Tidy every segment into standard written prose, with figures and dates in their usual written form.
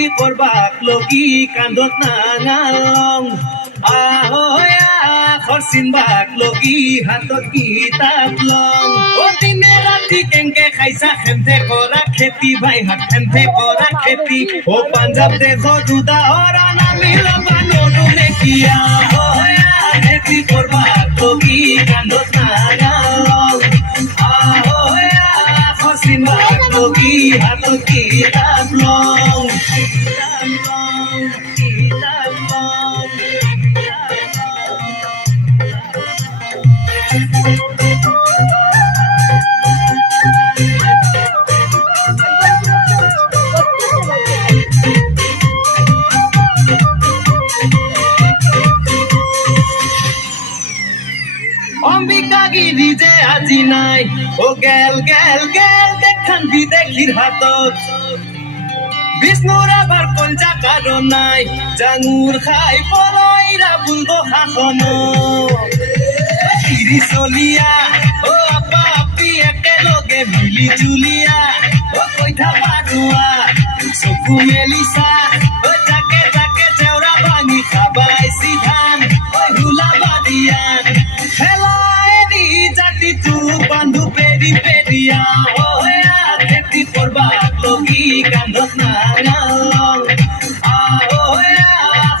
খেতি করবাক লগি কান্দত নাঙালং ahoya খরচিনবাক লগি হাতত কিতাপ লং ও দিনে রাতি কেংকে খাইছা খেমথে করা খেতি ভাই হাত খেমথে করা খেতি ও পাঞ্জাব দেশ দুদা হরা নামি লবা নদু নেকিয়া ahoya খেতি করবাক লগি কান্দত নাঙালং ahoya খরচিনবাক লগি হাতত কিতাপ লং অম্বিকাগিরি যে আজি নাই ও গেল গেল গেল দেখান বিদেখির হাতত বিষ্ণুর আবার কলজা কারণ নাই জাঙুর খাই পলাইরা বুলবো শাসন চিৰি চলিয়া ও আপা আপি একেলগে মিলি জুলিয়া ও কৈঠা পাৰুৱা চকু মেলিছা ও জাকে জাকে জেউৰা ভাঙি খাবাইছি ধান ঐ হুলা বাদিয়ান খেলাইৰি জাতি তোক বান্ধু পেৰি পেৰিয়া ঐয়া খেতি কৰবাক লগি কান্ধত নাঙালং ahoya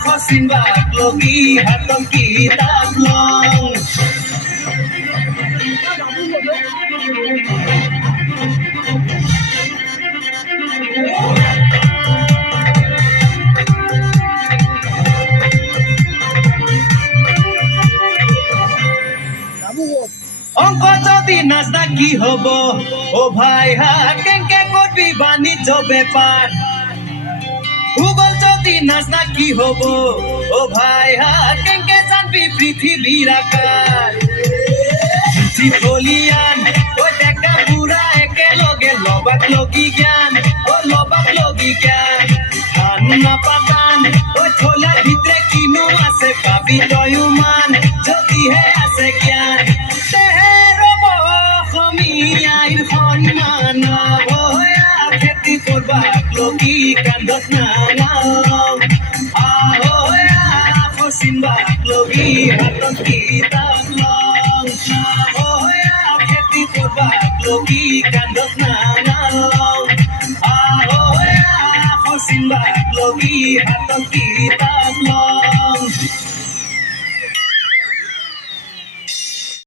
খৰচিনবাক লগি হাতত কিতাপ লং অঙ্ক যদি নাচা কি হব ও ভাই হা কেংকে করবি বাণিজ্য ব্যাপার ভূগোল যদি নাচা কি হব ও ভাই হা কেংকে জানবি পৃথিবীর আকার ফলিয়ান ও দেখা বুড়া একেলগে লবাক লগি জ্ঞান ও লবাক লগি জ্ঞান ধান নাপাতান ও ছোলার ভিতরে কিনো আছে পাবি তয়ু মান যদিহে আছে জ্ঞান অসমীয়াৰ সন্মান ahoya খেতি কৰবাক লগি কান্ধত নাঙালং ahoya খৰচিনবাক লগি হাতত কিতাপ লং ahoya খেতি কৰবাক লগি কান্ধত নাঙালং ahoya খৰচিনবাক লগি হাতত কিতাপ লং